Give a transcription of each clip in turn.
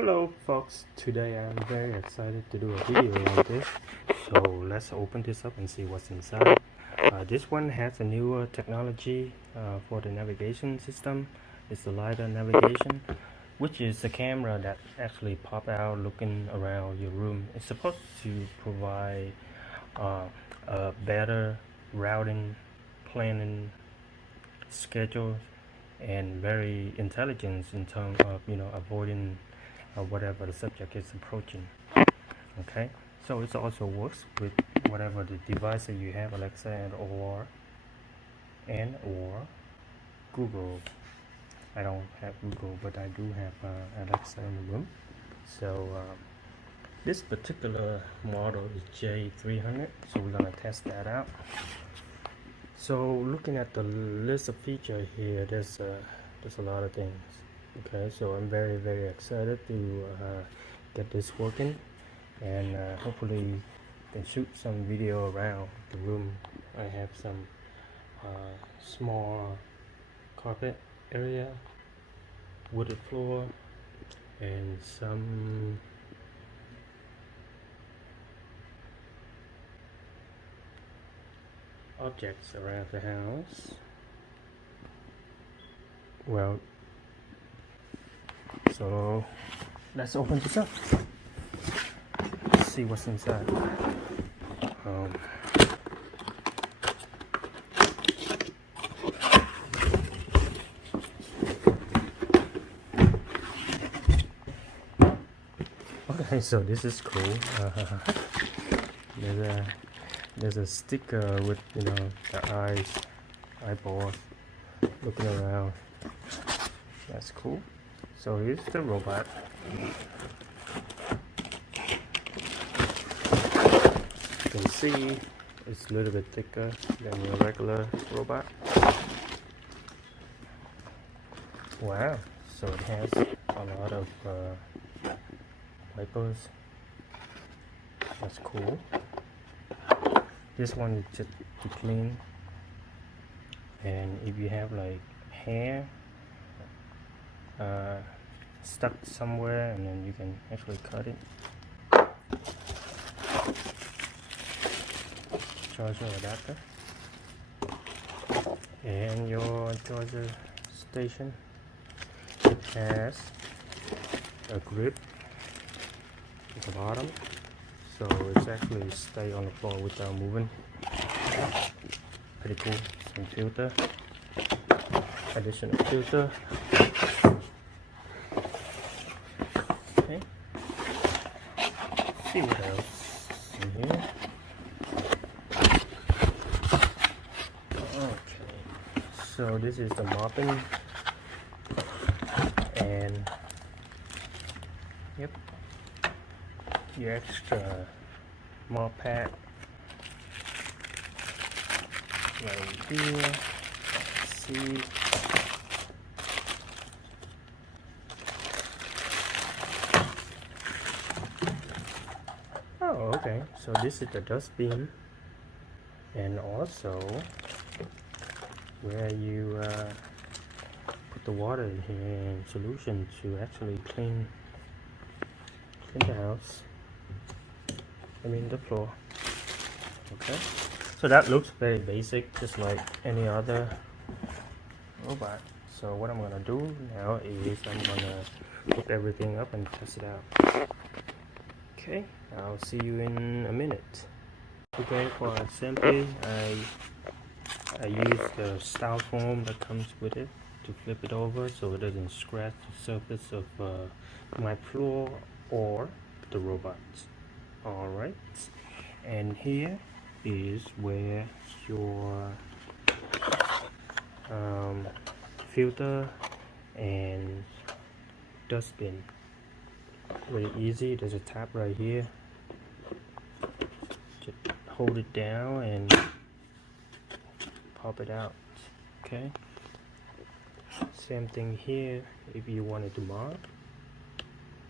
Hello folks, today I'm very excited to do a video on this, so let's open this up and see what's inside. This one has a newer technology for the navigation system. It's the Lidar Navigation, which is a camera that actually pop out looking around your room. It's supposed to provide a better routing, planning, schedule, and very intelligent in terms of avoiding whatever the subject is approaching. Okay, so it also works with whatever the device that you have, Alexa and or Google. I don't have Google, but I do have Alexa in the room. So this particular model is J300, so we're gonna test that out. So looking at the list of features here, there's a lot of things. Okay, so I'm very excited to get this working, and hopefully can shoot some video around the room. I have some small carpet area, wooded floor, and some objects around the house. Well, so let's open this up, see what's inside. Okay, so this is cool. There's a sticker with the eyeballs looking around. That's cool. So here's the robot. You can see it's a little bit thicker than your regular robot. Wow, so it has a lot of wipers. That's cool. This one is just to clean, and if you have like hair stuck somewhere, and then you can actually cut it. Charger adapter and your charger station. It has a grip at the bottom, so it's actually stay on the floor without moving. Pretty cool. Some filter, additional filter. Okay, see what else in here. Okay, so this is the mopping, and yep, your extra mop pad right here. See, oh, okay, so this is the dustbin, and also where you put the water in here and solution to actually clean the house, I mean the floor. Okay, so that looks very basic, just like any other robot. So what I'm gonna do now is I'm gonna hook everything up and test it out. Okay, I'll see you in a minute. Okay, for assembly, I use the styrofoam that comes with it to flip it over so it doesn't scratch the surface of my floor or the robot. Alright, and here is where your filter and dustbin. Really easy. There's a tab right here. Just hold it down and pop it out. Okay, same thing here. If you wanted to mop,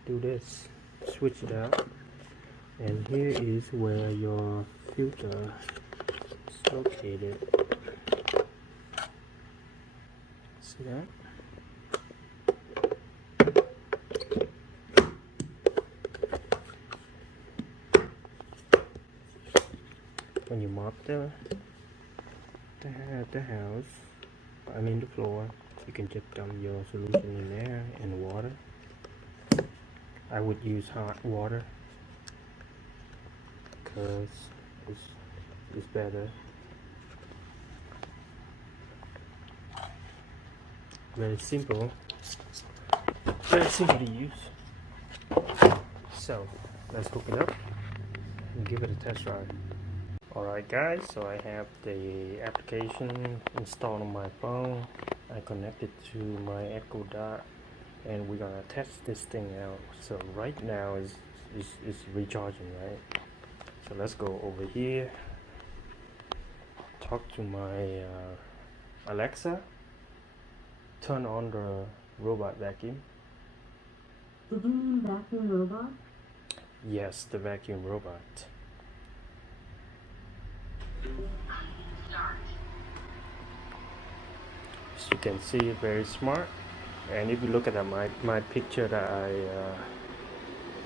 do this, switch it out, and here is where your filter is located. See that? when you mop the house, I mean the floor, you can just dump your solution in there and water. I would use hot water because it's better. Very simple to use. So let's hook it up and give it a test ride. Alright guys, so I have the application installed on my phone. I connected to my Echo Dot and we're gonna test this thing out. So right now is recharging, right? So let's go over here, talk to my Alexa, turn on the robot vacuum. Did you mean vacuum robot? Yes, the vacuum robot. As you can see, very smart. And if you look at my picture that I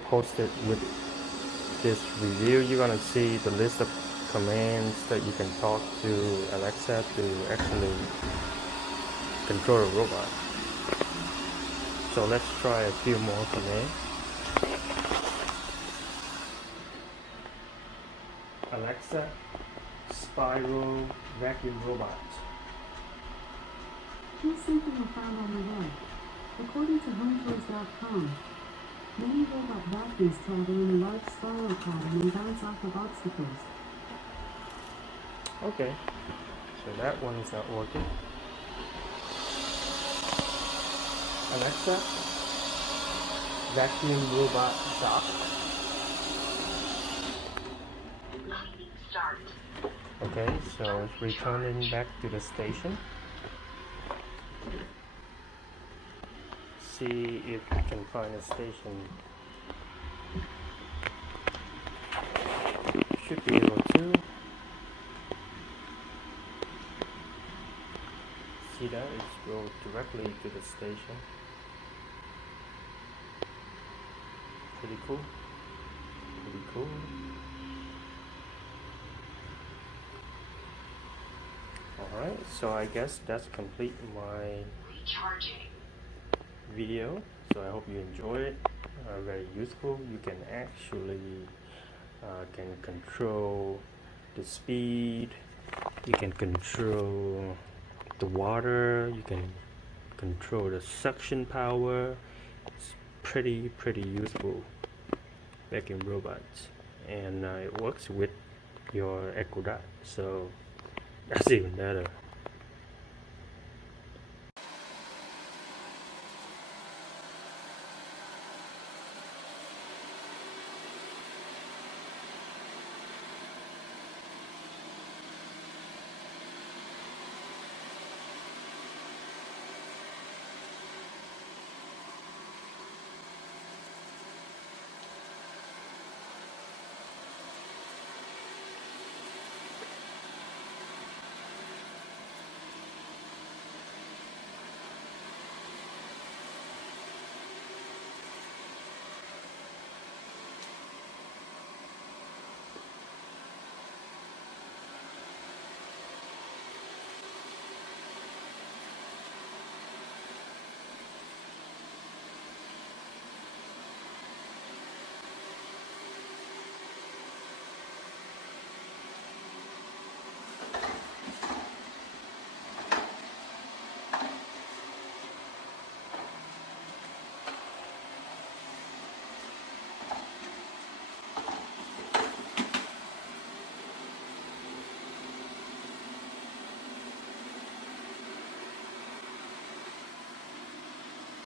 posted with this review, you're gonna see the list of commands that you can talk to Alexa to actually control a robot. So let's try a few more commands. Alexa, spiral vacuum robot. Here's something I found on the web. According to Chores.com, many robot vacuums travel in a large spiral pattern and bounce off of obstacles. Okay, so that one is not working. Alexa, vacuum robot stop. Okay, so it's returning back to the station. See if we can find a station. Should be able to. See that? It's go directly to the station. Pretty cool. Pretty cool. Alright, so I guess that's complete my video. So I hope you enjoy it. Very useful. You can actually can control the speed. You can control the water. You can control the suction power. It's pretty useful vacuum robots, and it works with your Echo Dot, so that's even better.